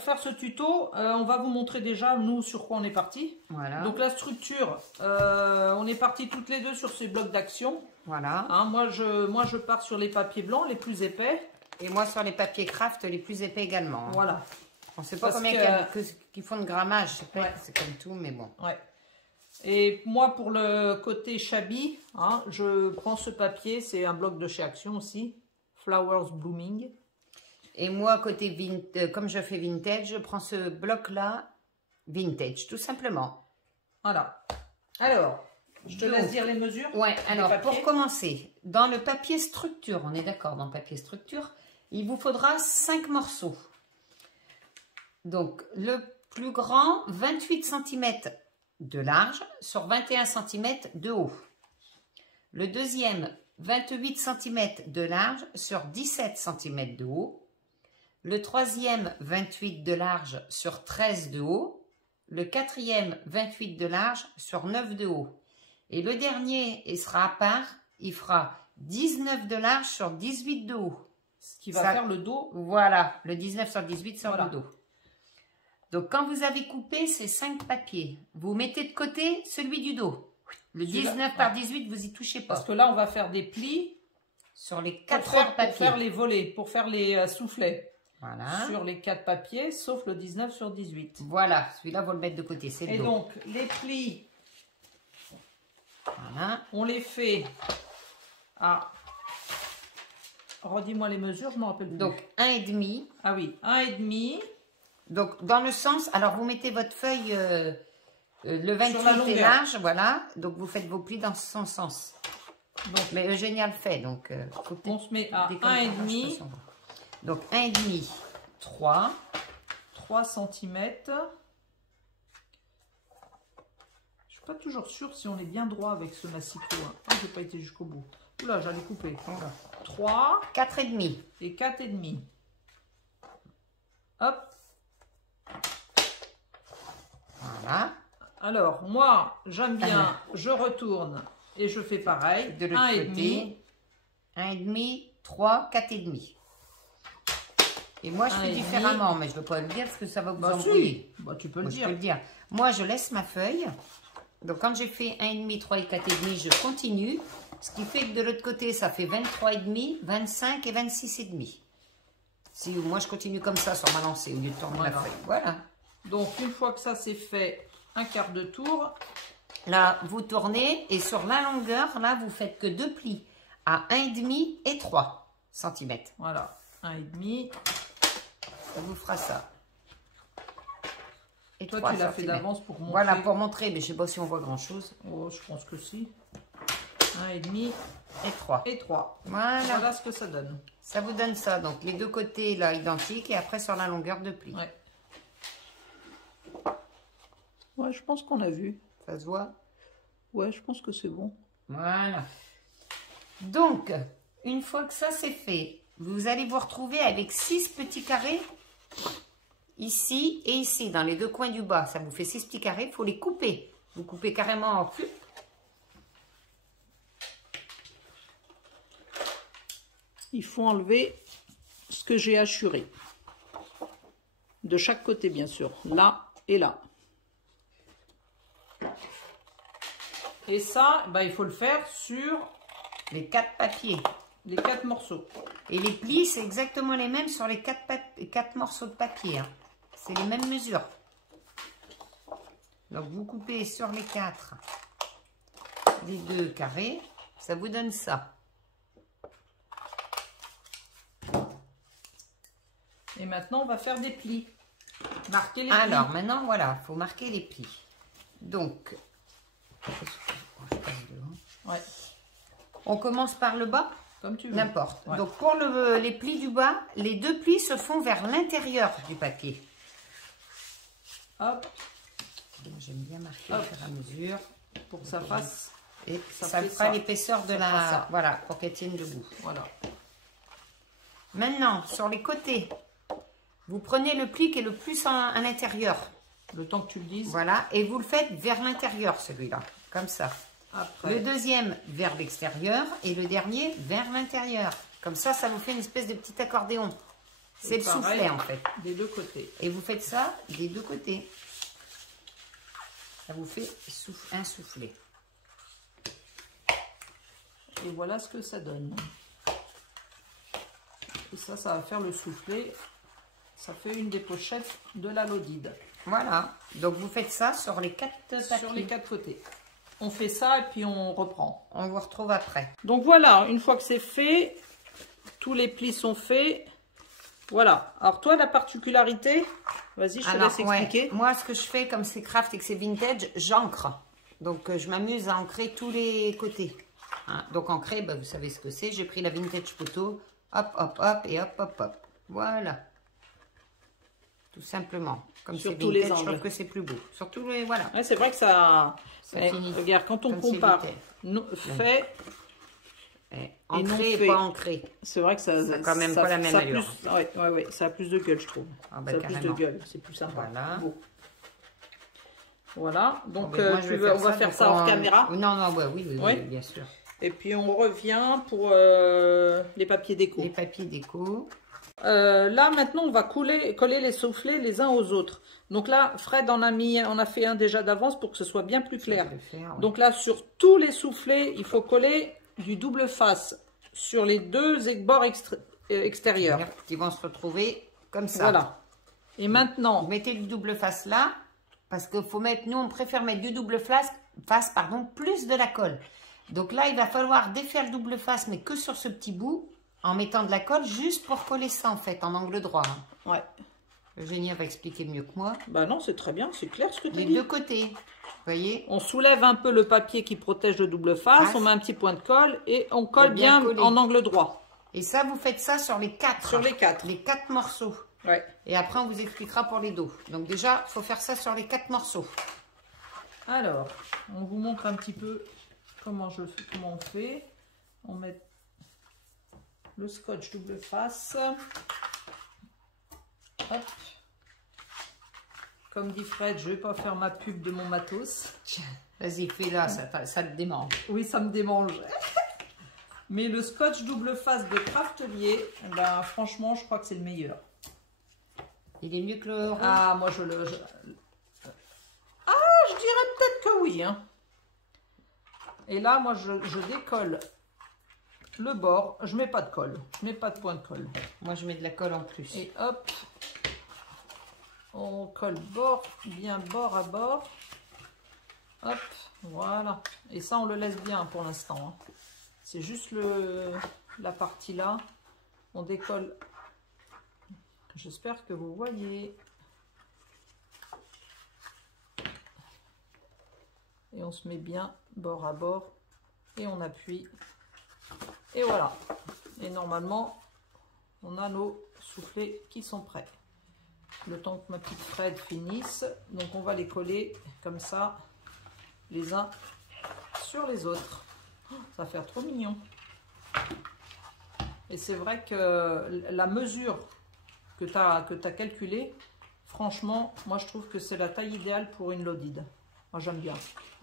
pour faire ce tuto, on va vous montrer déjà, nous, sur quoi on est parti. Voilà. Donc la structure, on est parti toutes les deux sur ces blocs d'action. Voilà. Hein, moi, je pars sur les papiers blancs, les plus épais. Et moi sur les papiers craft, les plus épais également. Hein. Voilà. On ne sait pas combien qu'ils font de grammage, Ouais. c'est comme tout, mais bon. Ouais. Et moi, pour le côté shabby, hein, je prends ce papier, c'est un bloc de chez Action aussi, Flowers Blooming. Et moi, côté comme je fais vintage, je prends ce bloc-là, vintage, tout simplement. Voilà. Alors, je te laisse dire les mesures. Ouais, alors pour commencer, dans le papier structure, on est d'accord, dans le papier structure, il vous faudra 5 morceaux. Donc, le plus grand, 28 cm de large sur 21 cm de haut. Le deuxième, 28 cm de large sur 17 cm de haut. Le troisième, 28 de large sur 13 de haut. Le quatrième, 28 de large sur 9 de haut. Et le dernier, il sera à part, il fera 19 de large sur 18 de haut. Ce qui va faire le dos. Voilà, le 19 sur 18 sur voilà. le dos. Donc, quand vous avez coupé ces 5 papiers, vous mettez de côté celui du dos. Le 19 par 18, vous y touchez pas. Parce que là, on va faire des plis sur les 4 papiers. Pour faire les volets, pour faire les soufflets. Voilà. Sur les 4 papiers, sauf le 19 sur 18. Voilà, celui-là, vous le mettez de côté, c'est le dos. Et donc, les plis, voilà. On les fait à... Redis-moi les mesures, je ne me rappelle plus. Donc, 1,5. Ah oui, 1,5. Donc, dans le sens, alors vous mettez votre feuille, le 28 est large, voilà. Donc, vous faites vos plis dans son sens. Donc, mais Eugénia le fait, donc... on se met à 1,5. Donc, 1,5, 3. 3 cm. Je ne suis pas toujours sûre si on est bien droit avec ce massicot. Hein. Ah, je n'ai pas été jusqu'au bout. Oula, j'allais couper. Voilà. 3. 4,5. Et 4,5. Hop. Voilà. Alors, moi, j'aime bien, je retourne et je fais pareil. De l'autre côté. 1,5, 3, 4,5. Et moi, je fais différemment, mais je ne veux pas le dire parce que ça va vous embrouiller. Si. Bah, tu peux moi, le dire. Je peux le dire. Moi, je laisse ma feuille. Donc, quand j'ai fait 1,5, 3 et 4,5, je continue. Ce qui fait que de l'autre côté, ça fait 23,5, 25 et 26,5. Si moi, je continue comme ça sur ma lancée au lieu de tourner la feuille. Voilà. Donc, une fois que ça c'est fait, un quart de tour. Là, vous tournez et sur la longueur, là, vous faites que 2 plis à 1,5 et 3 cm. Voilà, 1,5. Ça vous fera ça. Et toi, tu l'as fait d'avance pour montrer. Voilà, pour montrer, mais je ne sais pas si on voit grand-chose. Oh, je pense que si. 1,5 et 3. Et 3. Voilà. Voilà ce que ça donne. Ça vous donne ça. Donc, les deux côtés, là, identiques. Et après, sur la longueur de pli. Ouais. Ouais, je pense qu'on a vu. Ça se voit? Ouais, je pense que c'est bon. Voilà. Donc, une fois que ça, c'est fait, vous allez vous retrouver avec 6 petits carrés. Ici et ici, dans les deux coins du bas. Ça vous fait 6 petits carrés. Il faut les couper. Vous coupez carrément en cul. Il faut enlever ce que j'ai hachuré. De chaque côté, bien sûr. Là et là. Et ça, bah, il faut le faire sur les 4 papiers. Les 4 morceaux. Et les plis, c'est exactement les mêmes sur les 4 morceaux de papier. Hein. C'est les mêmes mesures. Donc, vous coupez sur les 4 les 2 carrés. Ça vous donne ça. Et maintenant, on va faire des plis. Marquer les plis. Alors, maintenant, voilà, il faut marquer les plis. Donc, ouais. On commence par le bas. Comme tu veux. N'importe. Ouais. Donc, pour les plis du bas, les 2 plis se font vers l'intérieur du papier. Hop. J'aime bien marquer au fur et à mesure. Pour que ça fasse. Et ça fera l'épaisseur de la... Voilà, pour qu'elle tienne debout. Voilà. Maintenant, sur les côtés, vous prenez le pli qui est le plus à l'intérieur. Le temps que tu le dises. Voilà, et vous le faites vers l'intérieur, celui-là. Comme ça. Après. Le deuxième vers l'extérieur et le dernier vers l'intérieur. Comme ça, ça vous fait une espèce de petit accordéon. C'est le pareil, soufflet en fait. Des deux côtés. Et vous faites ça des deux côtés. Ça vous fait un soufflet. Et voilà ce que ça donne. Et ça va faire le soufflet. Ça fait une des pochettes de la Lodide. Voilà. Donc vous faites ça sur les 4 papiers. Sur les 4 côtés. On fait ça et puis on reprend. On vous retrouve après. Donc voilà, une fois que c'est fait, tous les plis sont faits. Voilà. Alors toi, la particularité, vas-y, je te laisse expliquer. Ouais. Moi, ce que je fais, comme c'est craft et que c'est vintage, j'ancre. Donc je m'amuse à ancrer tous les côtés. Hein. Donc ancrer, bah, vous savez ce que c'est. J'ai pris la vintage photo. Hop, hop, hop et hop, hop, hop. Voilà. Tout simplement. Comme c'est vintage, les angles. Je trouve que c'est plus beau. Surtout les, voilà. Ouais, c'est vrai que ça finit. Regarde, quand on compare fait ancré et pas ancré. C'est vrai que ça n'a quand même pas la même allure. Ouais, ça a plus de gueule, je trouve. Ah bah, ça a plus de gueule, c'est plus sympa. Voilà. Bon. Voilà, donc moi, on va faire ça hors caméra. Non, oui, bien sûr. Et puis on revient pour les papiers déco. Les papiers déco. Là maintenant on va coller les soufflets les uns aux autres. Donc là Fred on a fait un déjà d'avance pour que ce soit bien plus clair. Donc là sur tous les soufflets il faut coller du double face sur les deux bords extérieurs. Qui vont se retrouver comme ça. Voilà. Et maintenant vous mettez du double face là parce que faut mettre, nous on préfère mettre du double face plus de la colle. Donc là il va falloir défaire le double face mais que sur ce petit bout. En mettant de la colle juste pour coller ça en fait, en angle droit. Hein. Ouais. Eugénie va expliquer mieux que moi. Bah non, c'est très bien, c'est clair ce que tu dis. Les deux côtés, vous voyez. On soulève un peu le papier qui protège le double face, on met un petit point de colle et on colle bien en angle droit. Et ça, vous faites ça sur les 4. Sur les 4. Les 4 morceaux. Ouais. Et après, on vous expliquera pour les dos. Donc déjà, il faut faire ça sur les 4 morceaux. Alors, on vous montre un petit peu comment on fait. On met le scotch double face. Hop. Comme dit Fred, je ne vais pas faire ma pub de mon matos. Vas-y, fais-la, ça te démange. Oui, ça me démange. Mais le scotch double face de Craftelier, ben, franchement, je crois que c'est le meilleur. Il est mieux que le rouge. Ah, moi, je dirais peut-être que oui. Hein. Et là, moi, je décolle le bord, je mets pas de colle, je mets pas de point de colle. Moi je mets de la colle en plus. Et hop, on colle bien bord à bord. Hop, voilà. Et ça on le laisse bien pour l'instant. Hein. C'est juste la partie là, on décolle. J'espère que vous voyez. Et on se met bien bord à bord et on appuie. Et voilà, et normalement, on a nos soufflets qui sont prêts. Le temps que ma petite Fred finisse, donc on va les coller comme ça, les uns sur les autres. Oh, ça va faire trop mignon. Et c'est vrai que la mesure que tu as calculée, franchement, moi je trouve que c'est la taille idéale pour une Lodide. Moi j'aime bien.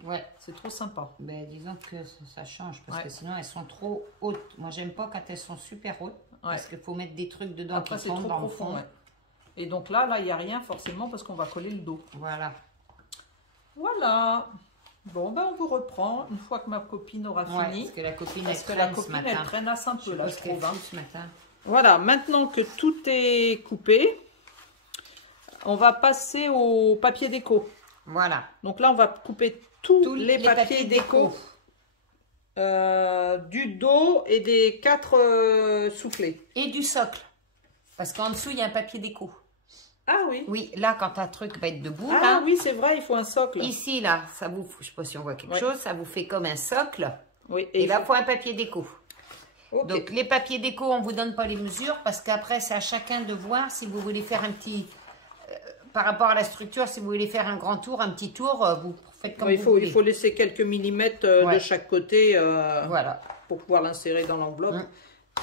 Ouais, c'est trop sympa. Ben, disons que ça change parce que sinon elles sont trop hautes. Moi j'aime pas quand elles sont super hautes parce qu'il faut mettre des trucs dedans. Après c'est trop profond. Ouais. Et donc là il n'y a rien forcément parce qu'on va coller le dos. Voilà. Voilà. Bon ben on vous reprend une fois que ma copine aura fini. Parce que la copine, elle traînasse un peu là, je trouve. Hein. Ce matin. Voilà, maintenant que tout est coupé, on va passer au papier déco. Voilà. Donc là, on va couper tous les papiers déco du dos et des 4 soufflets. Et du socle. Parce qu'en dessous, il y a un papier déco. Ah oui. Oui, là, quand un truc va être debout. Ah là, oui, c'est vrai, il faut un socle. Ici, là, ça vous, je ne sais pas si on voit quelque chose, ça vous fait comme un socle. Oui. Et là, il faut un papier déco. Okay. Donc, les papiers déco, on ne vous donne pas les mesures parce qu'après, c'est à chacun de voir si vous voulez faire un petit... par rapport à la structure, si vous voulez faire un grand tour, un petit tour, vous faites comme vous voulez. Il faut laisser quelques millimètres de chaque côté voilà. Pour pouvoir l'insérer dans l'enveloppe.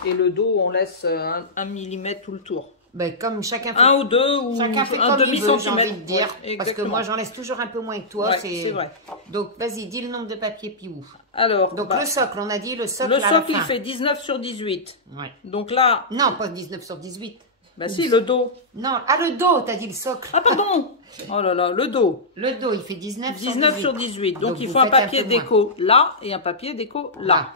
Et le dos, on laisse 1 millimètre tout le tour. Ben, comme chacun fait, 1 ou 2 ou chacun fait un demi-centimètre, j'ai envie de dire. Ouais, parce que moi, j'en laisse toujours un peu moins que toi. Ouais, c'est vrai. Donc, vas-y, dis le nombre de papiers, puis où. Alors, donc, le socle, on a dit le socle. Le socle, il fait 19 sur 18. Ouais. Donc là... Non, pas 19 sur 18. Bah si, le dos. Non, ah le dos, t'as dit le socle. Ah pardon. Oh là là, le dos. Le dos, il fait 19 sur 18. Donc il vous faut un faites papier peu moins. déco là et un papier déco là.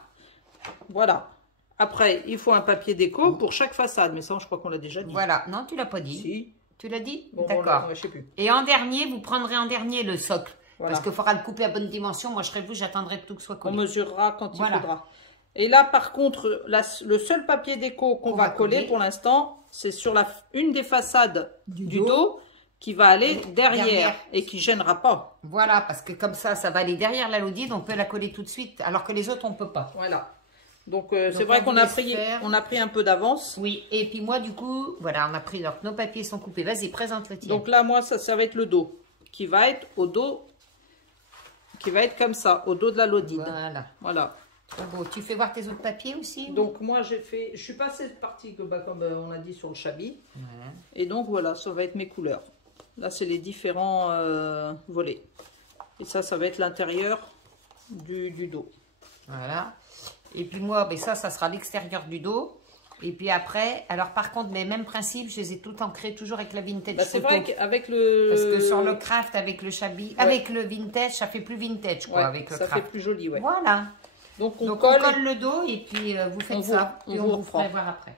Voilà. Après, il faut un papier déco pour chaque façade. Mais ça, je crois qu'on l'a déjà dit. Voilà. Non, tu l'as pas dit. Si. Tu l'as dit? Bon, d'accord. Bon, je sais plus. Et en dernier, vous prendrez en dernier le socle. Voilà. Parce qu'il faudra le couper à bonne dimension. Moi, je serai vous, j'attendrai que tout soit collé. On mesurera quand il faudra. Et là, par contre, le seul papier déco qu'on va coller pour l'instant, c'est sur une des façades du dos qui va aller derrière et qui gênera pas. Voilà, parce que comme ça, ça va aller derrière la lodide, on peut la coller tout de suite, alors que les autres, on peut pas. Voilà. Donc c'est vrai qu'on a pris un peu d'avance. Oui, et puis moi, du coup, voilà, on a pris, donc nos papiers sont coupés. Vas-y, présente le tien. Donc là, moi, ça va être le dos, qui va être au dos, qui va être comme ça, au dos de la lodide. Voilà. Très beau. Tu fais voir tes autres papiers aussi? Donc moi je suis passée cette partie comme on a dit sur le chabis. Et donc voilà, ça va être mes couleurs. Là c'est les différents volets. Et ça va être l'intérieur du dos. Voilà. Et puis moi, ben ça sera l'extérieur du dos. Et puis après, alors par contre, les mêmes principes, je les ai tout ancrés toujours avec la vintage. C'est vrai qu'avec le... Parce que sur le craft, avec le chabis, avec le vintage, ça fait plus vintage quoi, avec le craft. Ça fait plus joli, ouais. Voilà. Donc on colle le dos et puis vous faites ça. Et on vous fera voir après.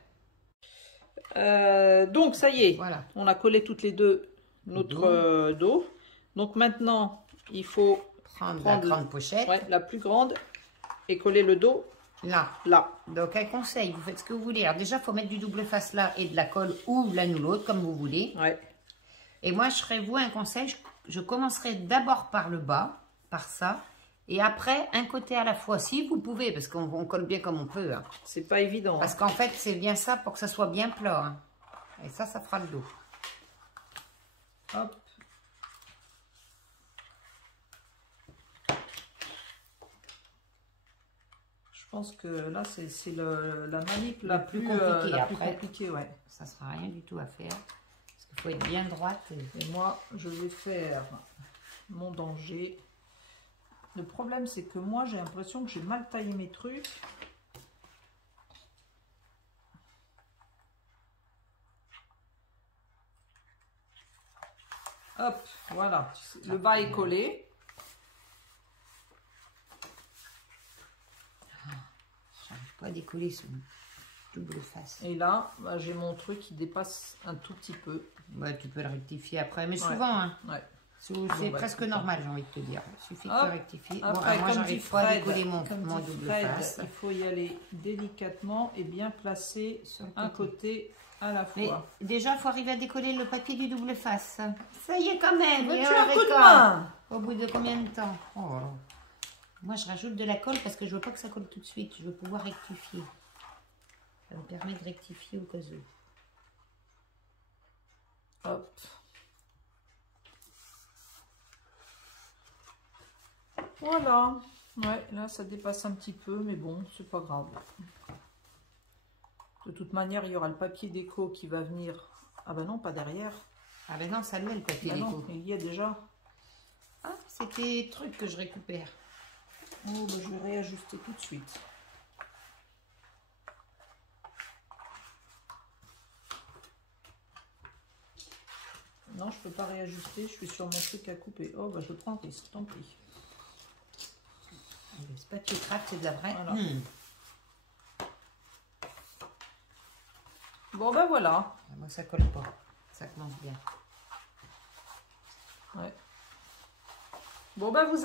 Donc ça y est, voilà. On a collé toutes les deux notre dos. Donc maintenant, il faut prendre la grande pochette. Ouais, la plus grande et coller le dos là. Donc un conseil, vous faites ce que vous voulez. Alors déjà, il faut mettre du double face là et de la colle ou l'un ou l'autre comme vous voulez. Ouais. Et moi, je ferai vous un conseil. Je commencerai d'abord par le bas, par ça. Et après, un côté à la fois, si vous pouvez, parce qu'on colle bien comme on peut. Hein. C'est pas évident. Parce qu'en fait, c'est bien ça pour que ça soit bien plat. Hein. Et ça fera le dos. Hop. Je pense que là, c'est la manip la plus compliquée. La plus compliquée, ouais. Ça sera rien du tout à faire. Parce qu'il faut être bien droite. Et moi, je vais faire mon danger. Le problème, c'est que moi, j'ai l'impression que j'ai mal taillé mes trucs. Hop, voilà. Le bas est collé. J'arrive pas à décoller ce double face. Et là, bah, j'ai mon truc qui dépasse un tout petit peu. Ouais, tu peux le rectifier après. Mais souvent, hein. Ouais. C'est presque normal, j'ai envie de te dire. Il suffit que tu rectifies. Après, bon, moi, j'arrive pas à décoller mon double face. Il faut y aller délicatement et bien placer un côté à la fois. Mais déjà, il faut arriver à décoller le papier du double face. Ça y est quand même. Tu as un coup de main. Au bout de combien de temps? Oh. Moi, je rajoute de la colle parce que je veux pas que ça colle tout de suite. Je veux pouvoir rectifier. Ça me permet de rectifier au cas où. Hop. Voilà. Ouais, là, ça dépasse un petit peu, mais bon, c'est pas grave. De toute manière, il y aura le papier déco qui va venir. Ah ben non, pas derrière. Ah ben non, ça l'est le papier déco. Non, il y a déjà. Ah, c'était truc que je récupère. Oh, ben, je vais réajuster tout de suite. Non, je peux pas réajuster, je suis sur mon truc à couper. Oh, ben je prends le risque, tant pis. Le papier craft, c'est de la vraie. Voilà. Bon, ben voilà. Moi, ça colle pas. Ça commence bien. Ouais. Bon, ben vous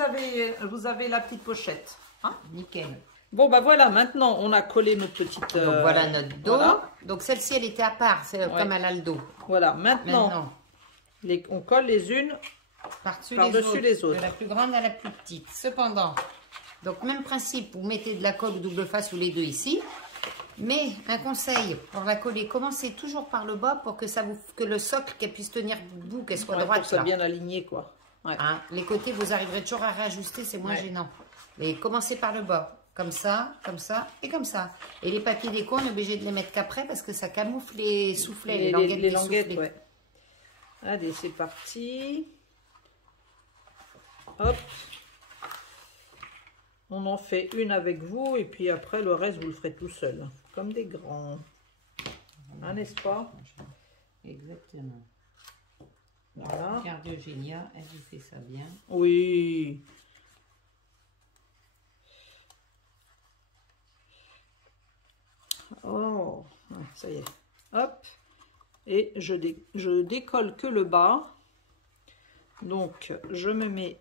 avez la petite pochette. Hein? Nickel. Bon, ben voilà, maintenant, on a collé notre petite... Donc, voilà notre dos. Voilà. Donc, celle-ci, elle était à part, c'est comme elle a le dos. Voilà, maintenant on colle les unes par-dessus les autres. De la plus grande à la plus petite. Cependant, donc même principe, vous mettez de la colle ou double face ou les deux ici. Mais un conseil pour la coller, commencez toujours par le bas pour que le socle qu'elle puisse tenir debout, qu'elle soit droite. Pour que ça bien aligné, quoi. Ouais. Hein, les côtés, vous arriverez toujours à réajuster, c'est moins gênant. Mais commencez par le bas. Comme ça et comme ça. Et les papiers déco, on est obligé de les mettre qu'après parce que ça camoufle les soufflets, les languettes. Ouais. Allez, c'est parti. Hop. On en fait une avec vous et puis après le reste vous le ferez tout seul. Comme des grands. Hein, n'est-ce pas? Exactement. Voilà. Regarde Eugénia, elle vous fait ça bien. Oui. Oh, ouais, ça y est. Hop. Et je décolle que le bas. Donc, je me mets,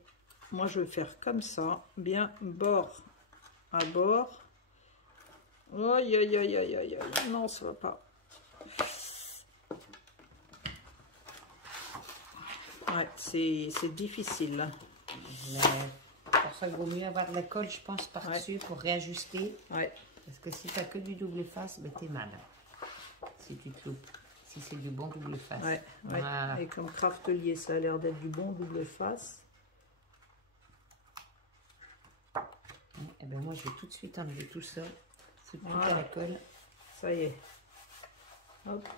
moi je vais faire comme ça, bien bord à bord. Aïe, aïe, aïe, aïe, aïe, aïe. Non, ça va pas. Ouais, c'est difficile. C'est pour ça qu'il vaut mieux avoir de la colle, je pense, par-dessus pour réajuster. Ouais. Parce que si tu n'as que du double face, ben t'es mal. Si tu te loupes. Si c'est du bon double face. Ouais, ouais. Voilà. Et comme craftelier, ça a l'air d'être du bon double face. Et ben moi, je vais tout de suite enlever tout ça. Foutre tout Voilà. à la colle. Ça y est. Hop.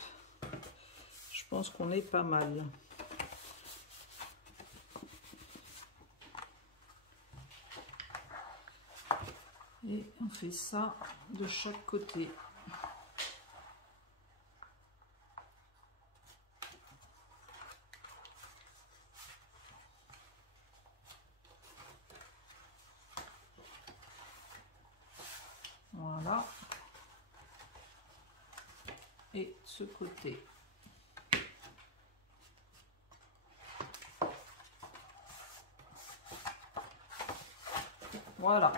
Je pense qu'on est pas mal. Et on fait ça de chaque côté. Voilà. Et ce côté. Voilà.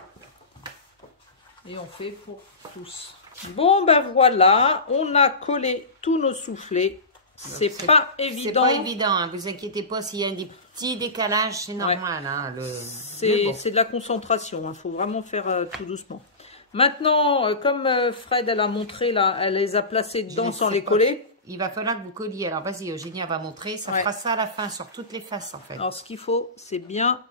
Et on fait pour tous. Bon ben voilà, on a collé tous nos soufflets. C'est pas évident. C'est pas évident, hein. Vous inquiétez pas s'il y a des petits décalages, c'est normal. Ouais. Hein, c'est de la concentration, il faut vraiment faire tout doucement. Maintenant, comme Fred elle a montré là, elle les a placés dedans sans les coller. Il va falloir que vous colliez. Alors vas-y, Eugénia va montrer. Ça fera ça à la fin sur toutes les faces en fait. Alors ce qu'il faut, c'est bien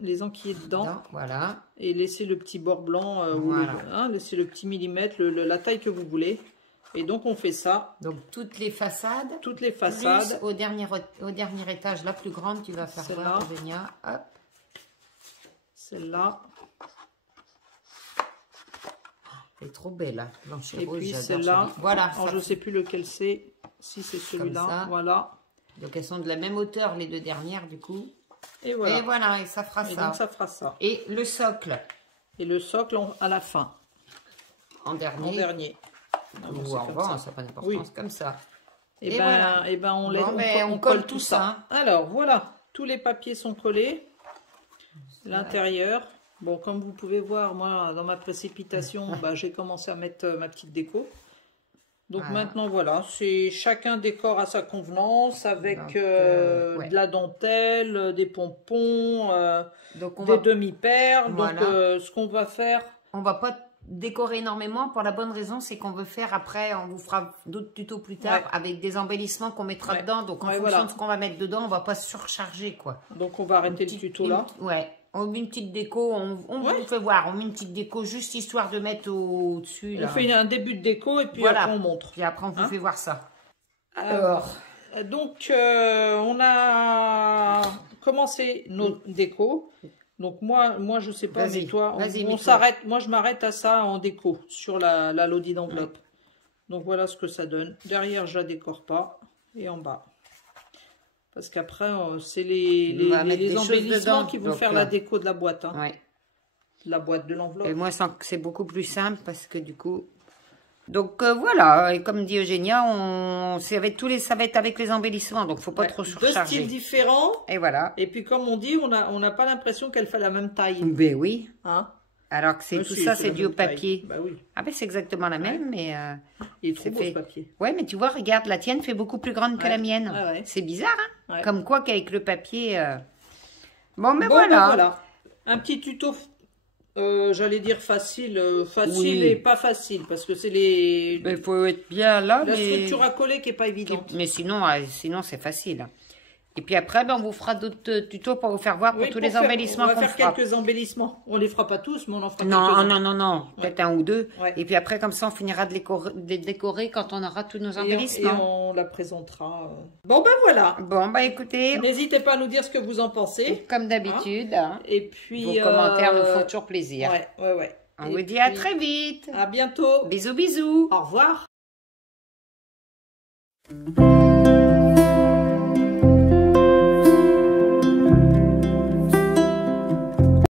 les enquiller dedans. Voilà. Et laisser le petit bord blanc, voilà. Laisser le petit millimètre, la taille que vous voulez. Et donc on fait ça. Donc toutes les façades. Toutes les façades. Plus au dernier étage, la plus grande, tu vas faire voir, Eugénia. Hop. Celle-là. Elle est trop belle, hein. Blanche et rose, puis celle-là. Voilà. Alors je ne sais plus lequel c'est. Si c'est celui-là. Voilà. Donc elles sont de la même hauteur les deux dernières du coup. Et voilà. Et voilà, et ça fera ça. Donc ça fera ça. Et le socle. Et le socle à la fin. En dernier. En dernier. Ou en bas, ça n'a pas d'importance, comme ça. Et ben, on colle tout ça. Alors voilà, tous les papiers sont collés. L'intérieur. Bon, comme vous pouvez voir, moi, dans ma précipitation, j'ai commencé à mettre ma petite déco. Donc maintenant, voilà, c'est chacun décore à sa convenance avec de la dentelle, des pompons, des demi-perles. Voilà. Donc, ce qu'on va faire... On va pas décorer énormément pour la bonne raison, c'est qu'on veut faire après, on vous fera d'autres tutos plus tard avec des embellissements qu'on mettra dedans. Donc, en fonction de ce qu'on va mettre dedans, on va pas surcharger, quoi. Donc, on va arrêter le tuto là. On met une petite déco, on vous fait voir, on met une petite déco juste histoire de mettre au-dessus. On fait un début de déco et puis après on montre. Puis après on vous fait voir ça. Alors, donc on a commencé nos décos. Donc moi je sais pas, mais toi, on s'arrête. Moi je m'arrête à ça en déco sur la lodi d'enveloppe. Donc voilà ce que ça donne. Derrière je la décore pas et en bas. Parce qu'après, c'est les embellissements qui vont faire la déco de la boîte. Hein. De la boîte, de l'enveloppe. Et moi, c'est beaucoup plus simple parce que du coup... Donc voilà, et comme dit Eugénia, ça va être avec les embellissements, donc il ne faut pas trop surcharger. Deux styles différents. Et voilà. Et puis comme on dit, on n'a pas l'impression qu'elle fait la même taille. Ben oui. Hein? Alors que tout ça, c'est dû au papier. Bah oui. Ah ben c'est exactement la même, mais... il est trop beau ce papier. Ouais, mais tu vois, regarde, la tienne fait beaucoup plus grande que la mienne. C'est bizarre, hein? Comme quoi qu'avec le papier... Bon, mais voilà. Un petit tuto, j'allais dire facile et pas facile, parce que c'est les... Il faut être bien là, La structure à coller qui n'est pas évidente. Mais sinon c'est facile. Et puis après, on vous fera d'autres tutos pour vous faire voir pour tous les embellissements qu'on fera. On va faire quelques embellissements. On les fera pas tous, mais on en fera quelques-uns. Non. Peut-être un ou deux. Et puis après, comme ça, on finira de les décorer quand on aura tous nos embellissements. Et on la présentera. Bon, ben voilà. Bon, bah écoutez. N'hésitez pas à nous dire ce que vous en pensez. Comme d'habitude. Hein. Et puis... Vos commentaires nous font toujours plaisir. Ouais. On vous dit à très vite. À bientôt. Bisous, bisous. Au revoir. Voilà.